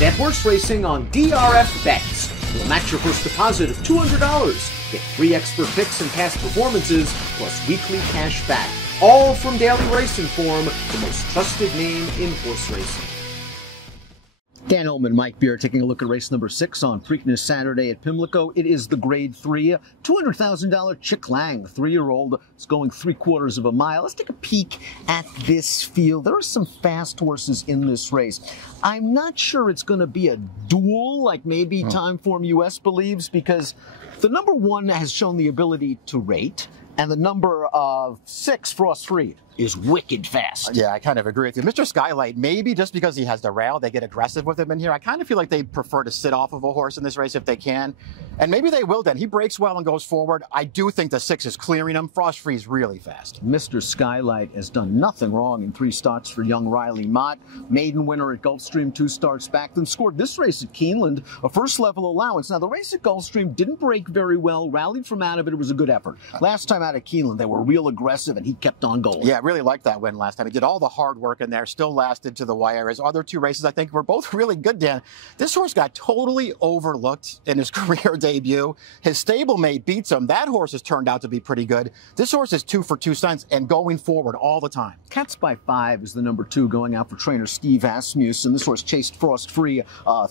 Bet horse racing on DRF Bets. We'll match your first deposit of $200. Get free expert picks and past performances, plus weekly cash back. All from Daily Racing Form, the most trusted name in horse racing. Dan Ullman, Mike Beer, taking a look at race number 6 on Preakness Saturday at Pimlico. It is the Grade 3, $200,000 Chick Lang, 3-year-old. It's going 3/4 of a mile. Let's take a peek at this field. There are some fast horses in this race. I'm not sure it's going to be a duel like maybe Timeform US believes, because the number 1 has shown the ability to rate, and the number 6, Frost Free, is wicked fast. Yeah, I kind of agree with you. Mr. Skylight, maybe just because he has the rail, they get aggressive with him in here. I kind of feel like they prefer to sit off of a horse in this race if they can. And maybe they will then. He breaks well and goes forward. I do think the 6 is clearing him. Frost Free is really fast. Mr. Skylight has done nothing wrong in 3 starts for young Riley Mott. Maiden winner at Gulfstream 2 starts back, then scored this race at Keeneland, a first-level allowance. Now, the race at Gulfstream didn't break very well, rallied from out of it. It was a good effort. Last time out at Keeneland, they were real aggressive, and he kept on going. Yeah, I really liked that win last time. He did all the hard work in there, still lasted to the wire. His other 2 races, I think, were both really good, Dan. This horse got totally overlooked in his career debut. His stablemate beats him. That horse has turned out to be pretty good. This horse is 2 for 2 cents and going forward all the time. Cats by 5 is the number 2 going out for trainer Steve Asmussen. This horse chased Frost Free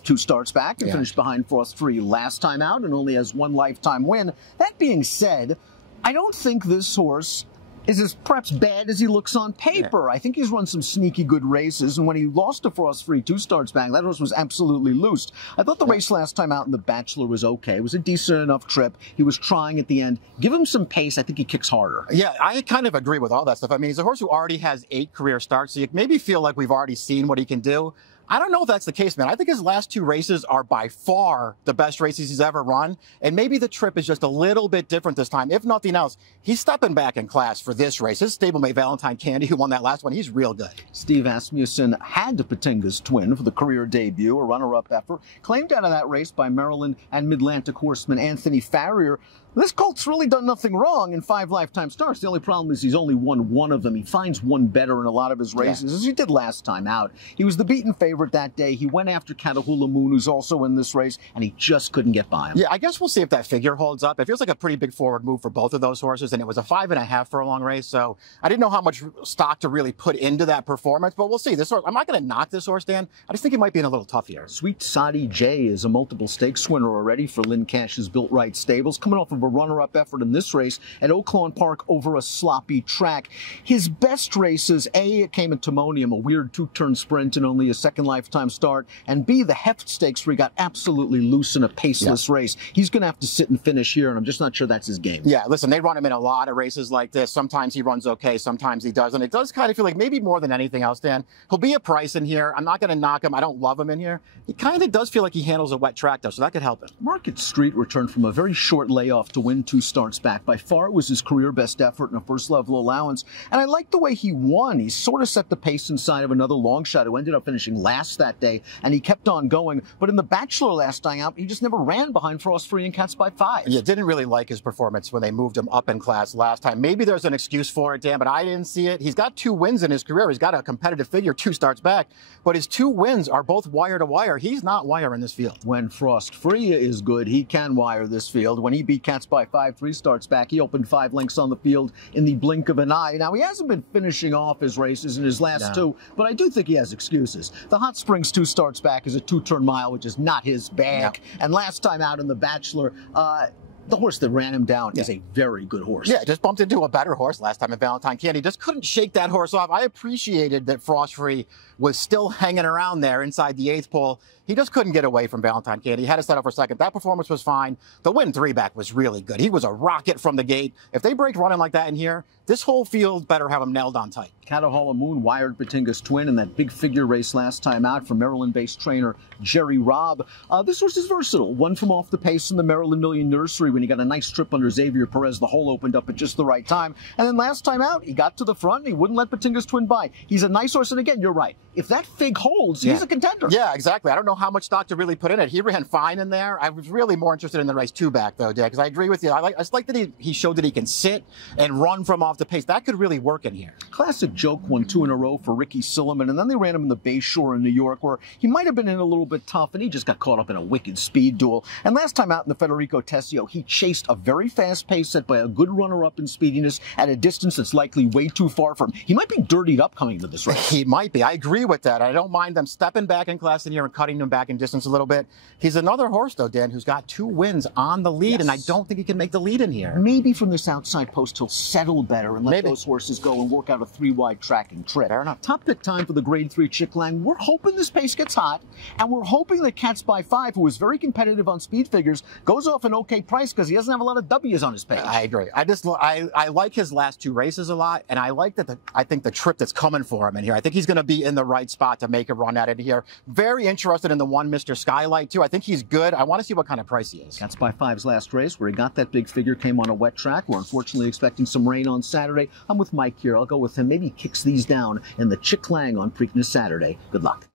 2 starts back and finished behind Frost Free last time out and only has 1 lifetime win. That being said, I don't think this horse is as perhaps bad as he looks on paper. I think he's run some sneaky good races, and when he lost to Frost Free 2 starts back, that horse was absolutely loose. I thought the race last time out in the Bachelor was okay. It was a decent enough trip. He was trying at the end. Give him some pace. I think he kicks harder. Yeah, I kind of agree with all that stuff. I mean, he's a horse who already has 8 career starts, so you maybe feel like we've already seen what he can do. I don't know if that's the case, man. I think his last 2 races are by far the best races he's ever run. And maybe the trip is just a little bit different this time. If nothing else, he's stepping back in class for this race. His stablemate Valentine Candy, who won that last one, he's real good. Steve Asmussen had to Patinga's twin for the career debut, a runner-up effort. Claimed out of that race by Maryland and Mid-Atlantic horseman Anthony Farrier. This colt's really done nothing wrong in 5 lifetime starts. The only problem is he's only won 1 of them. He finds one better in a lot of his races, as he did last time out. He was the beaten favorite that day. He went after Catahoula Moon, who's also in this race, and he just couldn't get by him. Yeah, I guess we'll see if that figure holds up. It feels like a pretty big forward move for both of those horses, and it was a 5.5 for a long race, so I didn't know how much stock to really put into that performance, but we'll see. This horse, I'm not going to knock this horse, Dan. I just think he might be in a little tough here. Sweet Sadi J is a multiple stakes winner already for Lynn Cash's Built Right Stables, coming off of a runner-up effort in this race at Oaklawn Park over a sloppy track. His best races, A, it came at Timonium, a weird 2-turn sprint and only a 2nd lifetime start, and B, the Heft Stakes where he got absolutely loose in a paceless race. He's going to have to sit and finish here, and I'm just not sure that's his game. Yeah, listen, they run him in a lot of races like this. Sometimes he runs okay, sometimes he doesn't. It does kind of feel like maybe more than anything else, Dan, he'll be a price in here. I'm not going to knock him. I don't love him in here. He kind of does feel like he handles a wet track, though, so that could help him. Market Street returned from a very short layoff to win 2 starts back. By far, it was his career best effort in a first-level allowance, and I like the way he won. He sort of set the pace inside of another long shot who ended up finishing last that day, and he kept on going. But in the Bachelor last time out, he just never ran behind Frost Free and Cats by 5. Yeah, didn't really like his performance when they moved him up in class last time. Maybe there's an excuse for it, Dan, but I didn't see it. He's got 2 wins in his career. He's got a competitive figure 2 starts back, but his 2 wins are both wire to wire. He's not wire in this field. When Frost Free is good, he can wire this field. When he beat Cats by 5 3 starts back, he opened 5 lengths on the field in the blink of an eye. Now, he hasn't been finishing off his races in his last 2, but I do think he has excuses. The Hot Springs 2 starts back is a 2-turn mile, which is not his bag. And last time out in the Bachelor, the horse that ran him down is a very good horse. Yeah, just bumped into a better horse last time at Valentine Candy. Just couldn't shake that horse off. I appreciated that Frost Free was still hanging around there inside the 8th pole. He just couldn't get away from Valentine Candy. He had to set up for 2nd. That performance was fine. The win 3-back was really good. He was a rocket from the gate. If they break running like that in here, this whole field better have him nailed on tight. Catahoula Moon wired Patinga's twin in that big figure race last time out from Maryland-based trainer Jerry Robb. This horse is versatile. Won from off the pace in the Maryland Million Nursery when when he got a nice trip under Xavier Perez. The hole opened up at just the right time. And then last time out, he got to the front and he wouldn't let Batinga's Twin by. He's a nice horse, and again, you're right. If that fig holds, he's a contender. Yeah, exactly. I don't know how much stock to really put in it. He ran fine in there. I was really more interested in the race 2 back, though, Dan, because I agree with you. I just like that he showed that he can sit and run from off the pace. That could really work in here. Classic Joke won 2 in a row for Ricky Silliman, and then they ran him in the Bayshore in New York, where he might have been in a little bit tough, and he just got caught up in a wicked speed duel. And last time out in the Federico Tessio, he chased a very fast pace set by a good runner-up in speediness at a distance that's likely way too far from him. He might be dirtied up coming to this race. He might be. I agree with that. I don't mind them stepping back in class in here and cutting him back in distance a little bit. He's another horse, though, Dan, who's got 2 wins on the lead, and I don't think he can make the lead in here. Maybe from this outside post he'll settle better and let those horses go and work out a 3-wide tracking trip. Fair enough. Top pick time for the Grade 3 Chick Lang. We're hoping this pace gets hot, and we're hoping that Cats by 5, who is very competitive on speed figures, goes off an okay price because he doesn't have a lot of W's on his page. I agree. I like his last 2 races a lot, and I like that I think the trip that's coming for him in here. I think he's going to be in the right spot to make a run at it here. Very interested in the one Mr. Skylight, too. I think he's good. I want to see what kind of price he is. Cats by 5's last race, where he got that big figure, came on a wet track. We're unfortunately expecting some rain on Saturday. I'm with Mike here. I'll go with him. Maybe he kicks these down in the Chick Lang on Preakness Saturday. Good luck.